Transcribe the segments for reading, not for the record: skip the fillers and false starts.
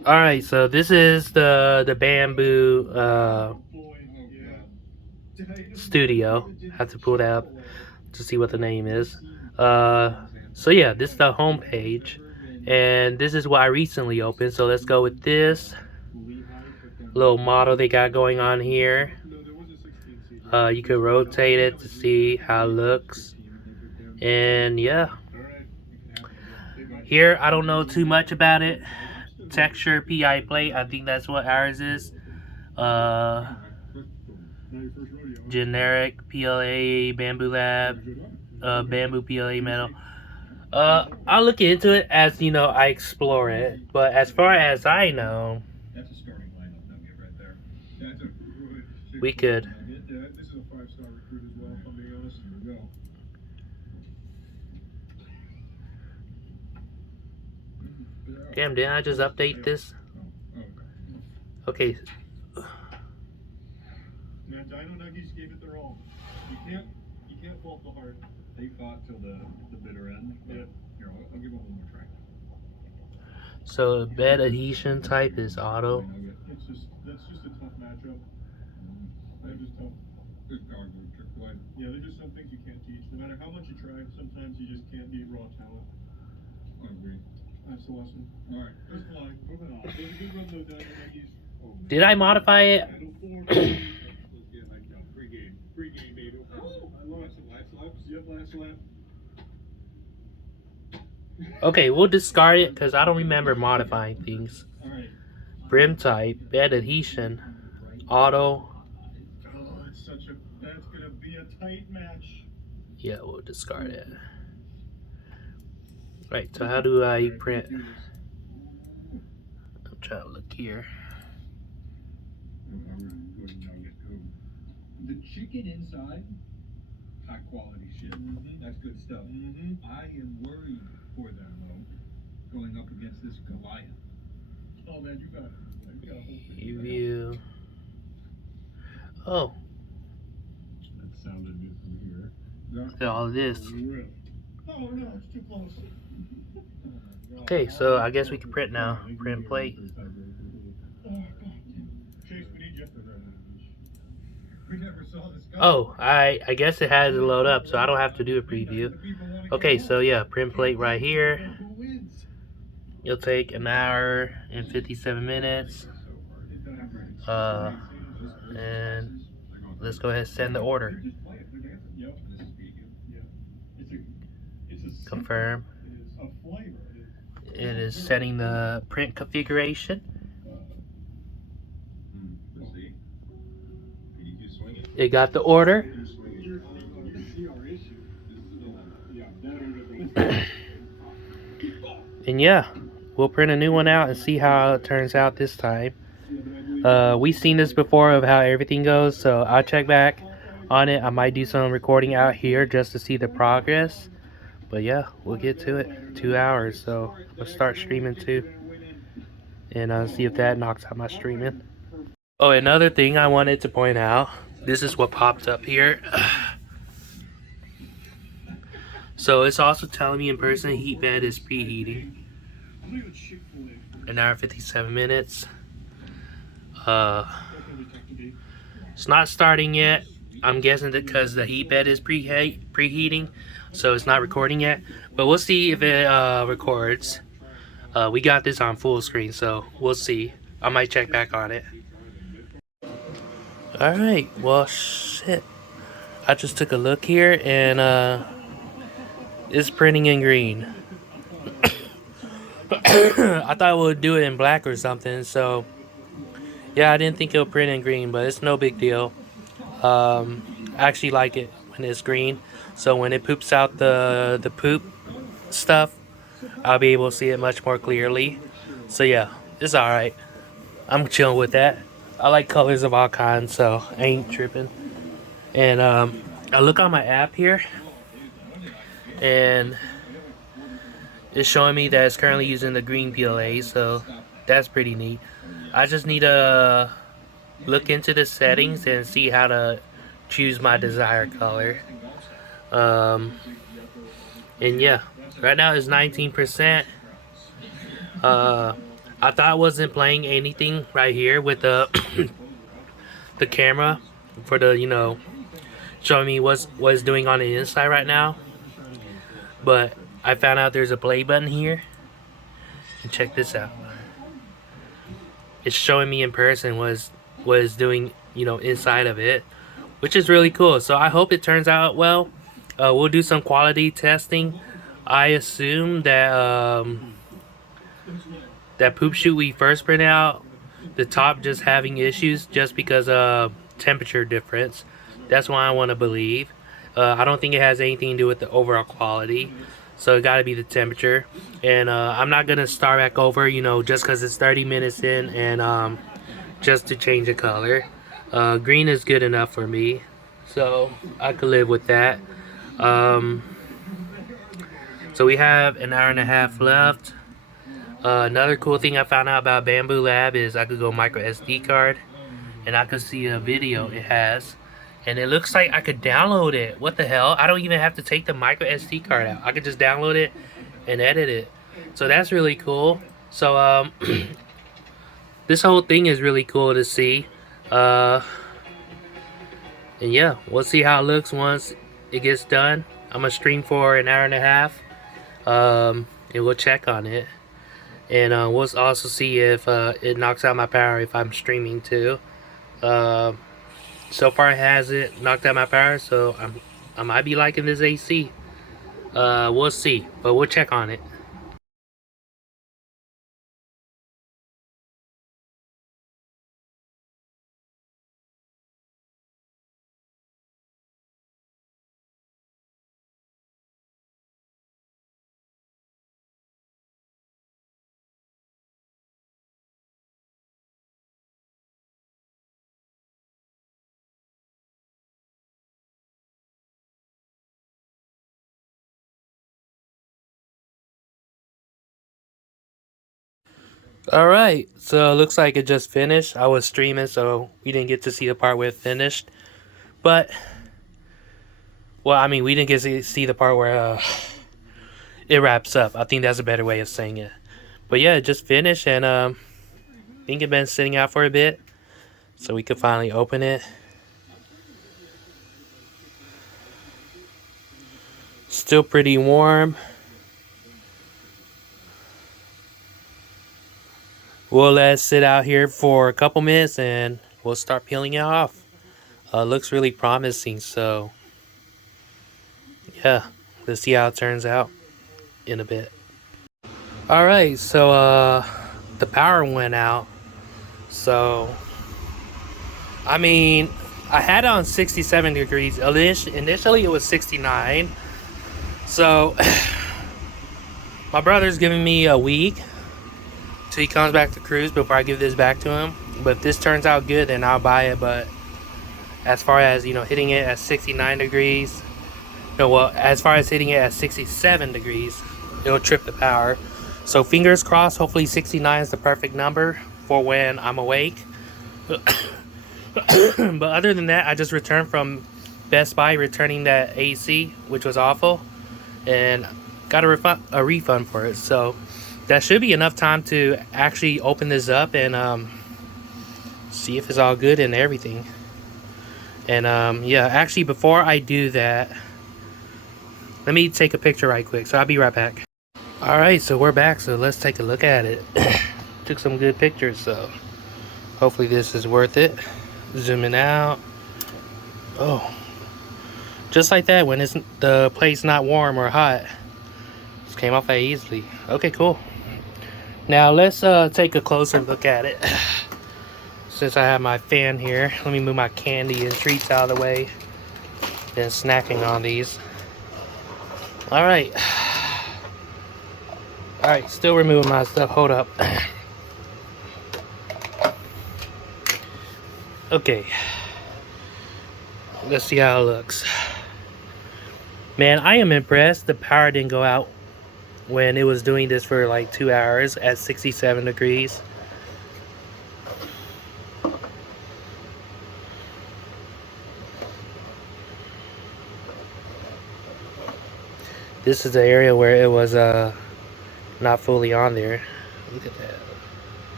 Alright, so this is the bamboo studio. I have to pull it up to see what the name is. So yeah, this is the home page, and this is what I recently opened. So let's go with this little model they got going on here. You could rotate it to see how it looks, and yeah. Here, I don't know too much about it. Texture PI plate, I think that's what ours is. Uh, Generic PLA Bamboo Lab, Bamboo PLA metal. I'll look into it as I explore it. But as far as I know, we could. Damn, didn't I just update this? Okay. Man, Dino Nuggies gave it their all. You can't fault the heart. They fought till the bitter end. Yeah. Here, I'll give them one more try. So bed adhesion type is auto. That's just a tough matchup. They're just tough. Yeah, they're just some things you can't teach. No matter how much you try, sometimes you just can't beat raw talent. I agree. That's the lesson. Alright, first flying. Moving on. There's a good run though, Dino Nuggies. Did I modify it? Pre-game, baby. I love it. Last laps. Yep, last lap. Okay, we'll discard it because I don't remember modifying things. Alright. Brim type, bed adhesion, auto. Oh, that's gonna be a tight match. Yeah, we'll discard it. Right, so how do I print? I'm trying to look here. The chicken inside, high quality shit. That's good stuff. I am worried for them though, going up against this Goliath. Oh man, you got a whole thing. View. Oh. That sounded good from here. Look at all this. Oh no, it's too close. Okay, so I guess we can print now. Print plate. Chase, we need you. We never saw this guy. Oh, I guess it has to load up, so I don't have to do a preview. Okay, so yeah, print plate right here. It'll take an hour and 57 minutes. And let's go ahead and send the order. Confirm. It is setting the print configuration. It got the order. And yeah, we'll print a new one out and see how it turns out this time. We've seen this before of how everything goes, so I'll check back on it. I might do some recording out here just to see the progress. But yeah, we'll get to it. 2 hours, so let's start streaming too. And see if that knocks out my streaming. Oh, another thing I wanted to point out. This is what popped up here. So it's also telling me in person heat bed is preheating. An hour 57 minutes. It's not starting yet. I'm guessing that because the heat bed is preheating, so it's not recording yet. But we'll see if it records. We got this on full screen, so we'll see. I might check back on it. Alright, well shit. I just took a look here and it's printing in green. I thought it would do it in black or something, so yeah, I didn't think it would print in green, but it's no big deal. I actually like it when it's green, so when it poops out the poop stuff, I'll be able to see it much more clearly. So yeah, it's alright. I'm chilling with that. I like colors of all kinds, so I ain't tripping. And I look on my app here, and it's showing me that it's currently using the green PLA, so that's pretty neat. I just need to look into the settings and see how to choose my desired color. And yeah, right now it's 19%. I thought I wasn't playing anything right here with the the camera for the showing me what it's doing on the inside right now. But I found out there's a play button here. And check this out. It's showing me in person what it's doing, inside of it, which is really cool. So I hope it turns out well. We'll do some quality testing. I assume that poop chute we first printed out, the top just having issues just because of temperature difference. That's why I want to believe. I don't think it has anything to do with the overall quality. So it got to be the temperature. And I'm not going to start back over, just because it's 30 minutes in and just to change the color. Green is good enough for me. So I could live with that. Um, so we have an hour and a half left. Another cool thing I found out about Bamboo Lab is I could go micro SD card and I could see a video it has. And it looks like I could download it. What the hell? I don't even have to take the micro SD card out. I could just download it and edit it. So that's really cool. So this whole thing is really cool to see. And yeah, we'll see how it looks once it gets done. I'm gonna stream for an hour and a half. And we'll check on it. And we'll also see if it knocks out my power if I'm streaming too. So far it hasn't knocked out my power, so I might be liking this AC. We'll see, but we'll check on it. Alright, so it looks like it just finished. I was streaming, so we didn't get to see the part where it finished. But, well, I mean, we didn't get to see the part where it wraps up. I think that's a better way of saying it. But yeah, it just finished, and I think it's been sitting out for a bit. So we could finally open it. Still pretty warm. We'll let it sit out here for a couple minutes and we'll start peeling it off. Looks really promising, so yeah, let's see how it turns out in a bit. Alright, so the power went out. So I mean, I had it on 67 degrees. Initially it was 69. So my brother's giving me a week till he comes back to cruise before I give this back to him. But if this turns out good, then I'll buy it. But as far as hitting it at 69 degrees, as far as hitting it at 67 degrees, it'll trip the power. So fingers crossed, hopefully 69 is the perfect number for when I'm awake. But other than that, I just returned from Best Buy returning that AC, which was awful, and got a refund for it. So that should be enough time to actually open this up and see if it's all good and everything. And yeah, actually before I do that, let me take a picture right quick. So I'll be right back. Alright, so we're back, so let's take a look at it. Took some good pictures, so hopefully this is worth it. Zooming out. Oh, just like that, when the plate's not warm or hot. Just came off that easily. Okay, cool. Now let's take a closer look at it. Since I have my fan here, let me move my candy and treats out of the way. Been snacking on these. Alright. Alright, still removing my stuff. Hold up. Okay. Let's see how it looks. Man, I am impressed. The power didn't go out when it was doing this for like 2 hours at 67 degrees. This is the area where it was not fully on there. Look at that.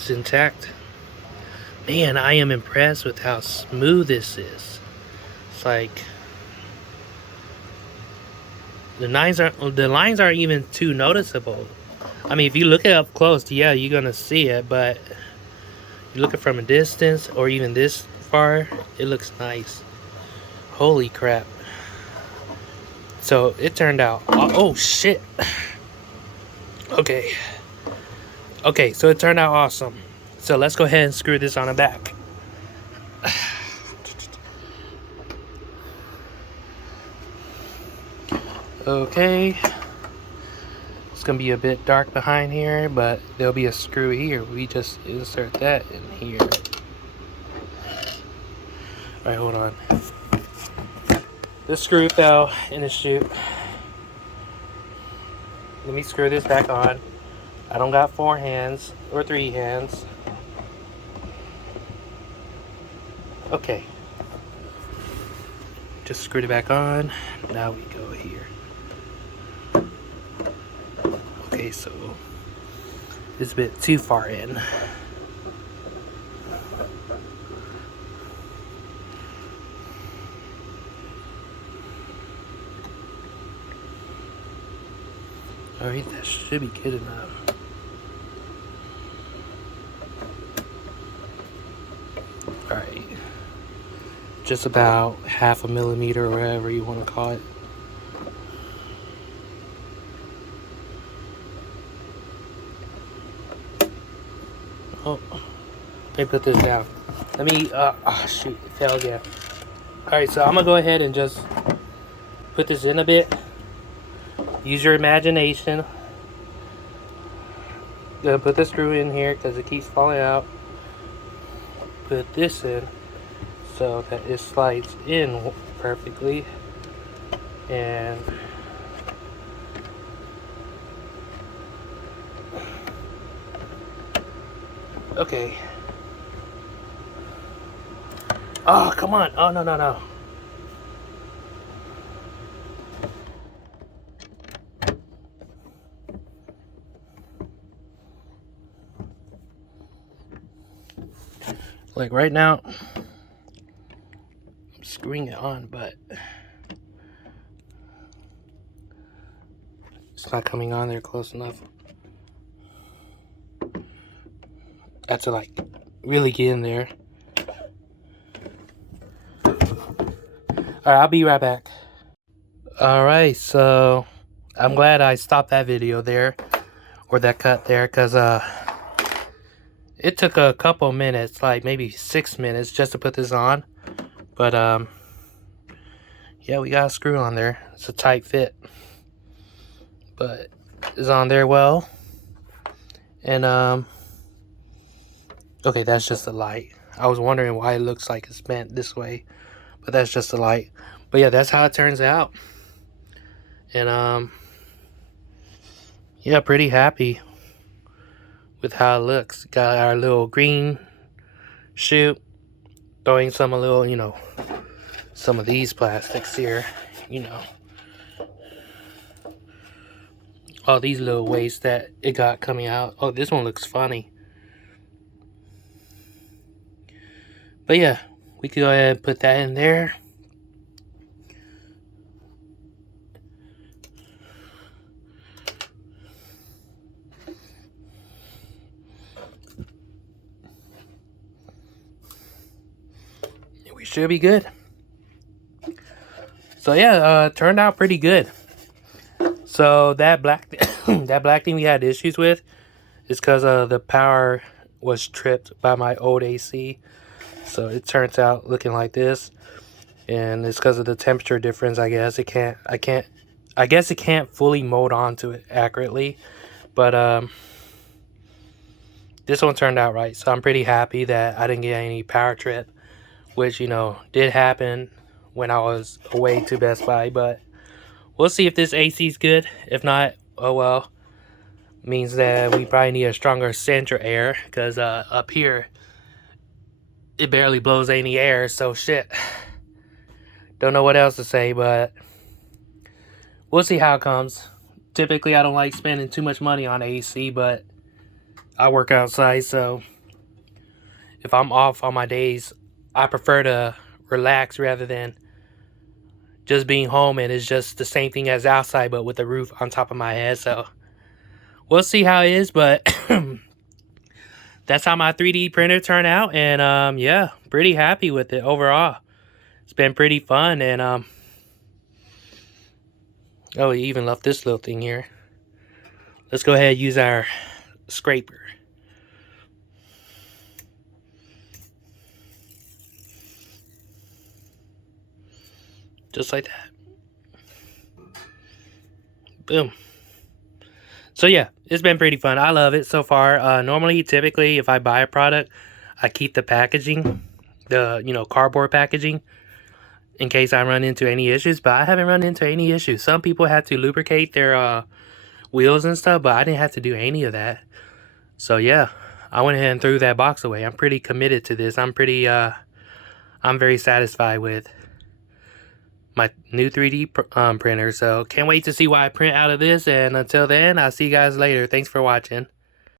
It's intact. Man, I am impressed with how smooth this is. It's like the lines aren't even too noticeable. I mean, if you look it up close, yeah, you're gonna see it, but you look it from a distance or even this far, it looks nice. Holy crap. So it turned out, oh shit. Okay. Okay, so it turned out awesome. So let's go ahead and screw this on the back. Okay. It's gonna be a bit dark behind here, but there'll be a screw here. We just insert that in here. Alright, hold on. This screw fell in the chute. Let me screw this back on. I don't got 4 hands or 3 hands. Okay. Just screwed it back on. Now we go here. Okay, so it's a bit too far in. Alright, that should be good enough. Alright. Just about 1/2 millimeter or whatever you want to call it. Oh, let me put this down. Let me, oh shoot, it fell again. Alright, so I'm gonna go ahead and just put this in a bit. Use your imagination. Gonna put the screw in here because it keeps falling out. Put this in so that it slides in perfectly. And okay. Oh, come on. Oh, no, no, no. Like right now, I'm screwing it on, but it's not coming on there close enough. I have to like really get in there. Alright, I'll be right back. Alright, so I'm glad I stopped that video there, or that cut there, because it took a couple minutes, like maybe 6 minutes just to put this on. But yeah, we got a screw on there. It's a tight fit, but it's on there well. And okay, that's just the light. I was wondering why it looks like it's bent this way, but that's just the light. But yeah, that's how it turns out. And yeah, pretty happy with how it looks. Got our little green chute, throwing some a little, you know, some of these plastics here, you know, all these little waste that it got coming out. Oh, this one looks funny. But yeah, we could go ahead and put that in there. We should be good. So yeah, turned out pretty good. So that black that black thing we had issues with is because the power was tripped by my old AC. So it turns out looking like this, and it's because of the temperature difference. I guess it can't fully mold onto it accurately, but this one turned out right. So I'm pretty happy that I didn't get any power trip, which, you know, did happen when I was away to Best Buy. But we'll see if this AC is good. If not, oh well. Means that we probably need a stronger center air, because up here it barely blows any air. So shit, don't know what else to say, but we'll see how it comes. Typically I don't like spending too much money on AC, but I work outside, so if I'm off on my days, I prefer to relax rather than just being home and it's just the same thing as outside but with a roof on top of my head. So we'll see how it is, but that's how my 3D printer turned out, and yeah, pretty happy with it overall. It's been pretty fun, and oh, he even left this little thing here. Let's go ahead and use our scraper. Just like that. Boom. So yeah, it's been pretty fun. I love it so far. Normally, typically, if I buy a product, I keep the packaging, the cardboard packaging, in case I run into any issues. But I haven't run into any issues. Some people had to lubricate their wheels and stuff, but I didn't have to do any of that. So yeah, I went ahead and threw that box away. I'm pretty committed to this. I'm very satisfied with my new 3D printer. So can't wait to see what I print out of this. And until then, I'll see you guys later. Thanks for watching.